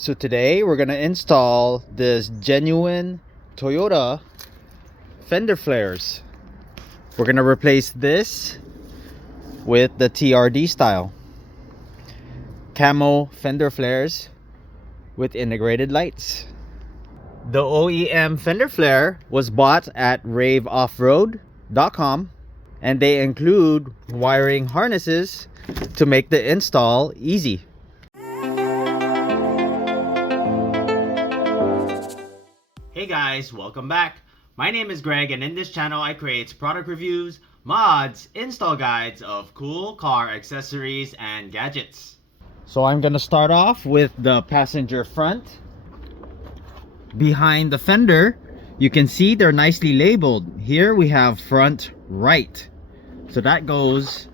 So today we're gonna install this genuine Toyota fender flares. We're gonna replace this with the TRD style Camo fender flares with integrated lights. The OEM fender flare was bought at raveoffroad.com, and they include wiring harnesses to make the install easy. Hey guys, welcome back. My name is Greg, and in this channel I create product reviews, mods, install guides of cool car accessories and gadgets. So I'm gonna start off with the passenger front. Behind the fender, you can see they're nicely labeled. Here we have front right. So that goes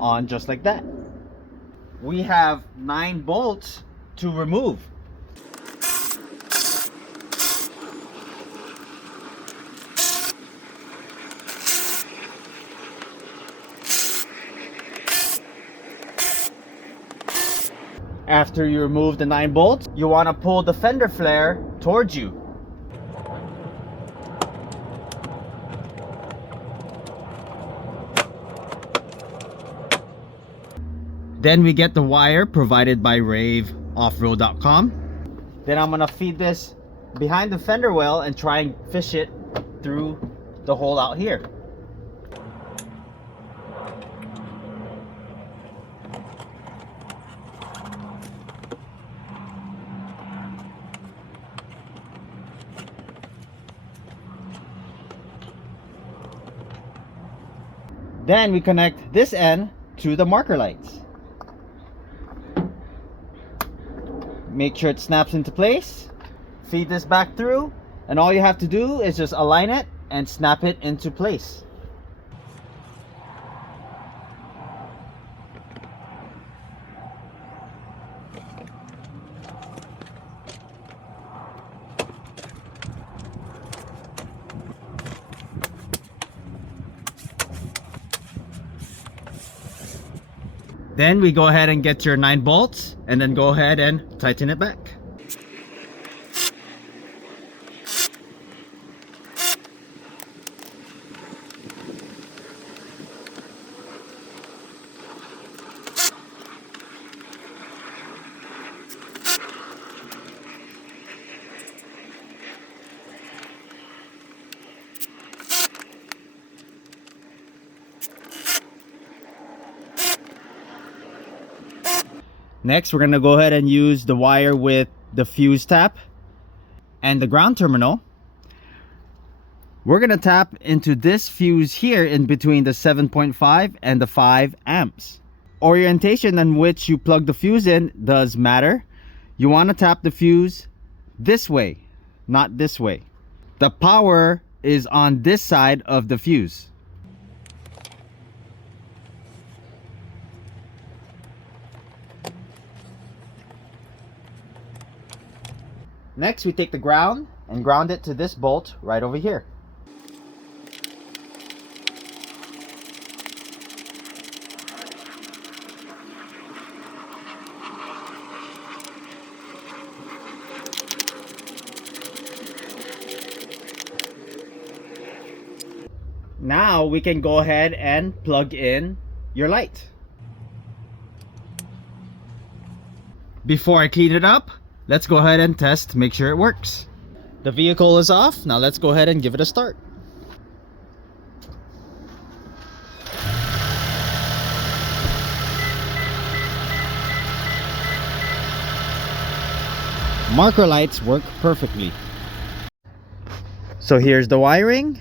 on just like that. We have 9 bolts to remove. After you remove the 9 bolts, you want to pull the fender flare towards you. Then we get the wire provided by raveoffroad.com. Then I'm going to feed this behind the fender well and try and fish it through the hole out here. Then we connect this end to the marker lights. Make sure it snaps into place. Feed this back through, and all you have to do is just align it and snap it into place. Then we go ahead and get your 9 bolts and then go ahead and tighten it back. Next, we're gonna go ahead and use the wire with the fuse tap and the ground terminal. We're gonna tap into this fuse here in between the 7.5 and the 5 amps. Orientation in which you plug the fuse in does matter. You want to tap the fuse this way, not this way. The power is on this side of the fuse. Next, we take the ground and ground it to this bolt right over here. Now we can go ahead and plug in your light. Before I clean it up, let's go ahead and test, make sure it works. The vehicle is off. Now let's go ahead and give it a start. Marker lights work perfectly. So here's the wiring,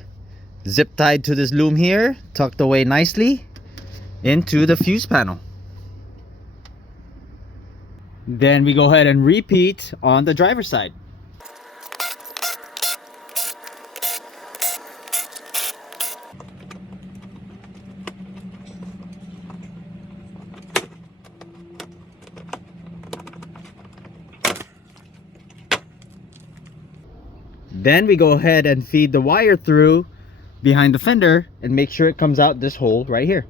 zip tied to this loom here, tucked away nicely into the fuse panel. Then we go ahead and repeat on the driver's side. Then we go ahead and feed the wire through behind the fender and make sure it comes out this hole right here.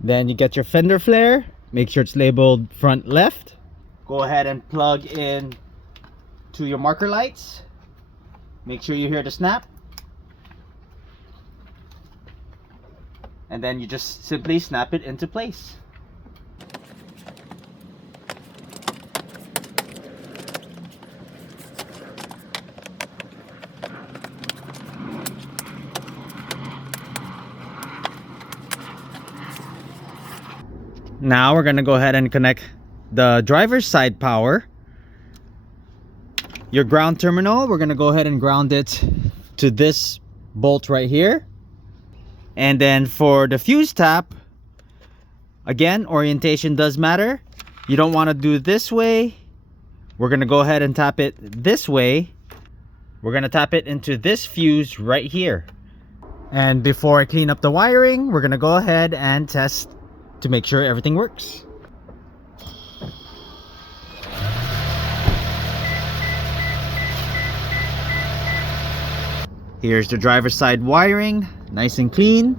Then you get your fender flare, make sure it's labeled front left. Go ahead and plug in to your marker lights. Make sure you hear the snap. And then you just simply snap it into place. Now we're gonna go ahead and connect the driver's side power. Your ground terminal, we're gonna go ahead and ground it to this bolt right here. And then for the fuse tap, again, orientation does matter. You don't want to do it this way. We're gonna go ahead and tap it this way. We're gonna tap it into this fuse right here. And before I clean up the wiring, we're gonna go ahead and test to make sure everything works. Here's the driver's side wiring, nice and clean.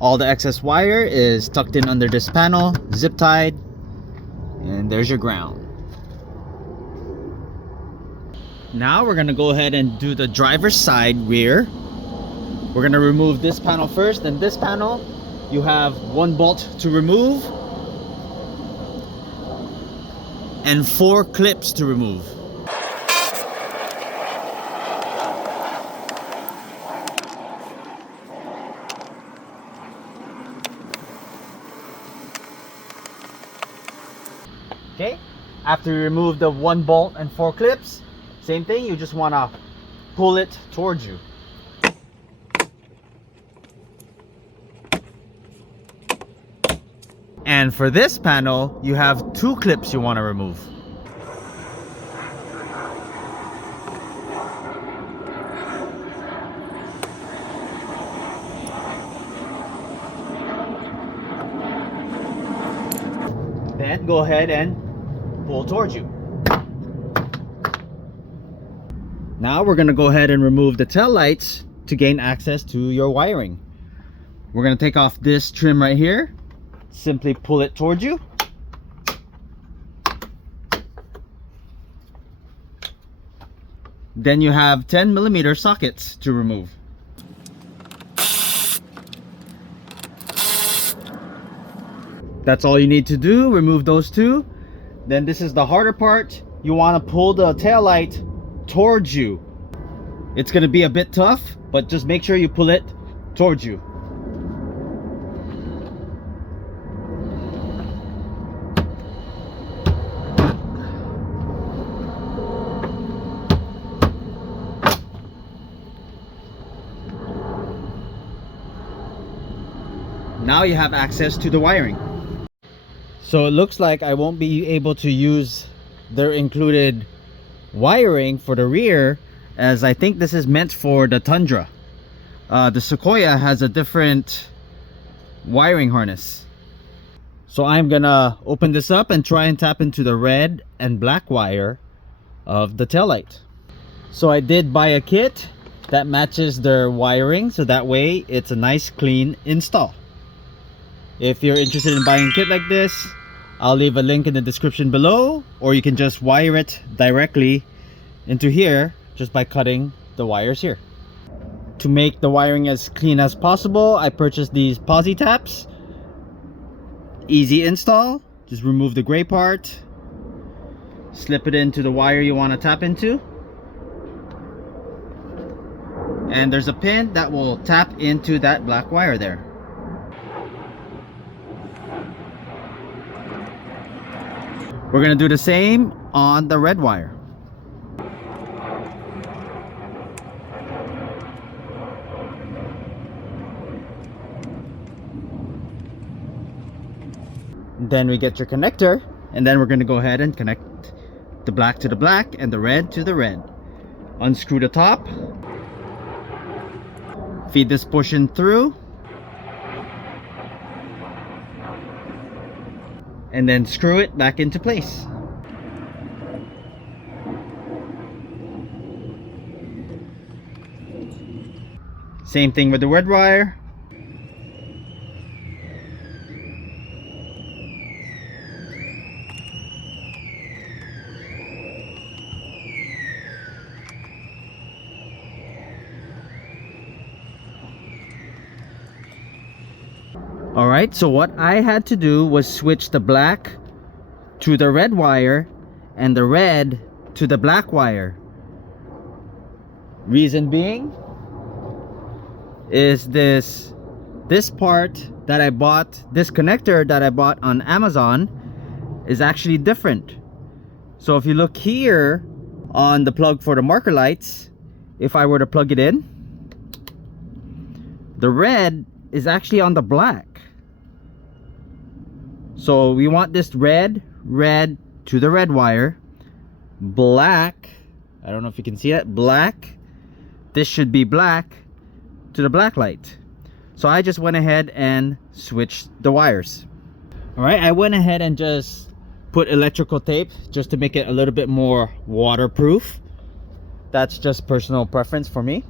All the excess wire is tucked in under this panel, zip tied, and there's your ground. Now we're gonna go ahead and do the driver's side rear. We're gonna remove this panel first, and this panel, you have one bolt to remove and 4 clips to remove. Okay, after you remove the 1 bolt and 4 clips, same thing, you just want to pull it towards you. And for this panel, you have 2 clips you want to remove. Then go ahead and pull towards you. Now we're going to go ahead and remove the tail lights to gain access to your wiring. We're going to take off this trim right here. Simply pull it towards you. Then you have 10mm sockets to remove. That's all you need to do. Remove those 2. Then this is the harder part. You want to pull the tail light towards you. It's going to be a bit tough, but just make sure you pull it towards you. Now you have access to the wiring. So it looks like I won't be able to use their included wiring for the rear, as I think this is meant for the Tundra. The Sequoia has a different wiring harness. So I'm gonna open this up and try and tap into the red and black wire of the taillight. So I did buy a kit that matches their wiring, so that way it's a nice clean install. If you're interested in buying a kit like this, I'll leave a link in the description below, or you can just wire it directly into here just by cutting the wires here. To make the wiring as clean as possible, I purchased these Posi Taps. Easy install. Just remove the gray part, slip it into the wire you want to tap into, and there's a pin that will tap into that black wire there. We're going to do the same on the red wire. Then we get your connector, and then we're going to go ahead and connect the black to the black and the red to the red. Unscrew the top, feed this portion through, and then screw it back into place. Same thing with the red wire. Alright, so what I had to do was switch the black to the red wire and the red to the black wire. Reason being is this part that I bought, this connector that I bought on Amazon, is actually different. So if you look here on the plug for the marker lights, if I were to plug it in, the red is actually on the black. So we want this red to the red wire, black, I don't know if you can see that, black, this should be black to the black light. So I just went ahead and switched the wires. Alright, I went ahead and just put electrical tape just to make it a little bit more waterproof. That's just personal preference for me.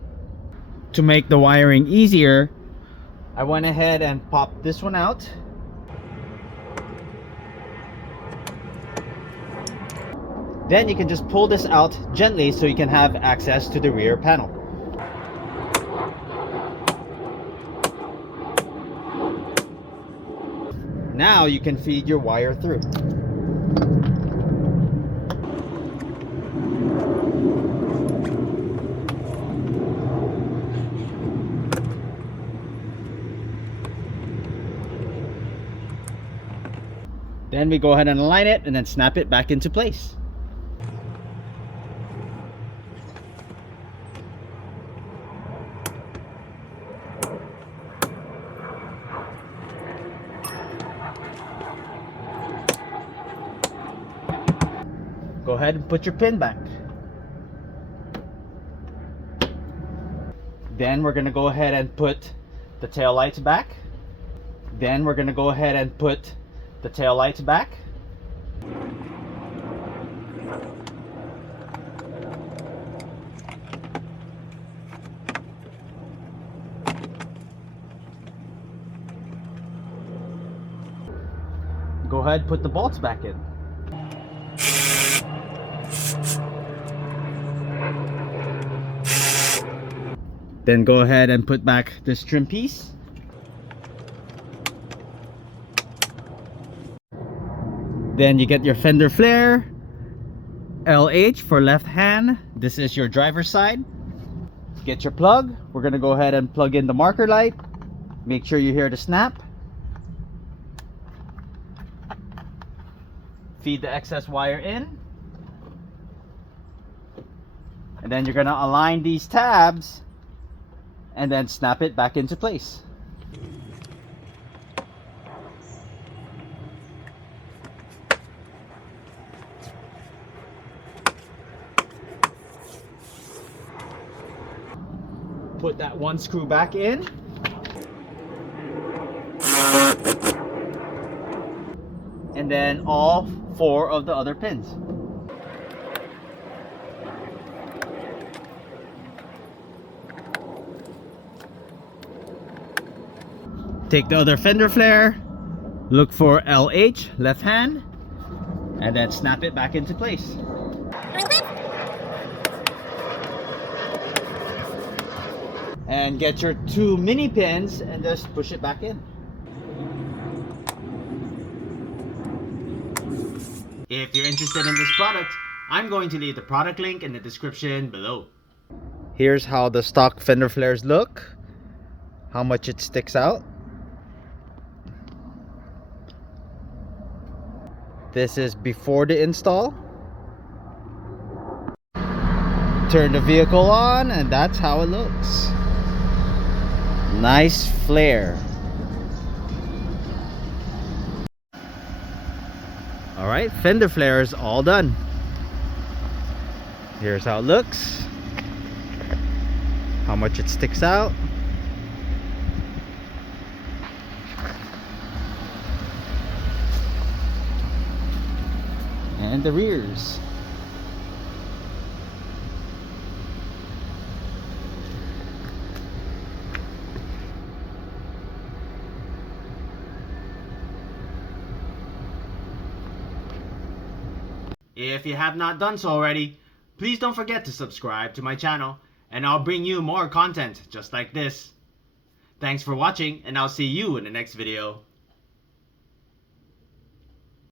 To make the wiring easier, I went ahead and popped this one out. Then you can just pull this out gently so you can have access to the rear panel. Now you can feed your wire through. Then we go ahead and align it and then snap it back into place. Go ahead and put your pin back. Then we're going to go ahead and put the tail lights back. Then we're going to go ahead and put the tail lights back. Go ahead and put the bolts back in. Then go ahead and put back this trim piece. Then you get your fender flare, LH for left hand. This is your driver's side. Get your plug. We're gonna go ahead and plug in the marker light. Make sure you hear the snap. Feed the excess wire in. And then you're gonna align these tabs and then snap it back into place. Put that one screw back in. And then all 4 of the other pins. Take the other fender flare, look for LH, left hand, and then snap it back into place. And get your 2 mini pins and just push it back in. If you're interested in this product, I'm going to leave the product link in the description below. Here's how the stock fender flares look, how much it sticks out. This is before the install. Turn the vehicle on and that's how it looks. Nice flare. Alright, fender flare is all done. Here's how it looks, how much it sticks out. And the rears. If you have not done so already, please don't forget to subscribe to my channel and I'll bring you more content just like this. Thanks for watching, and I'll see you in the next video.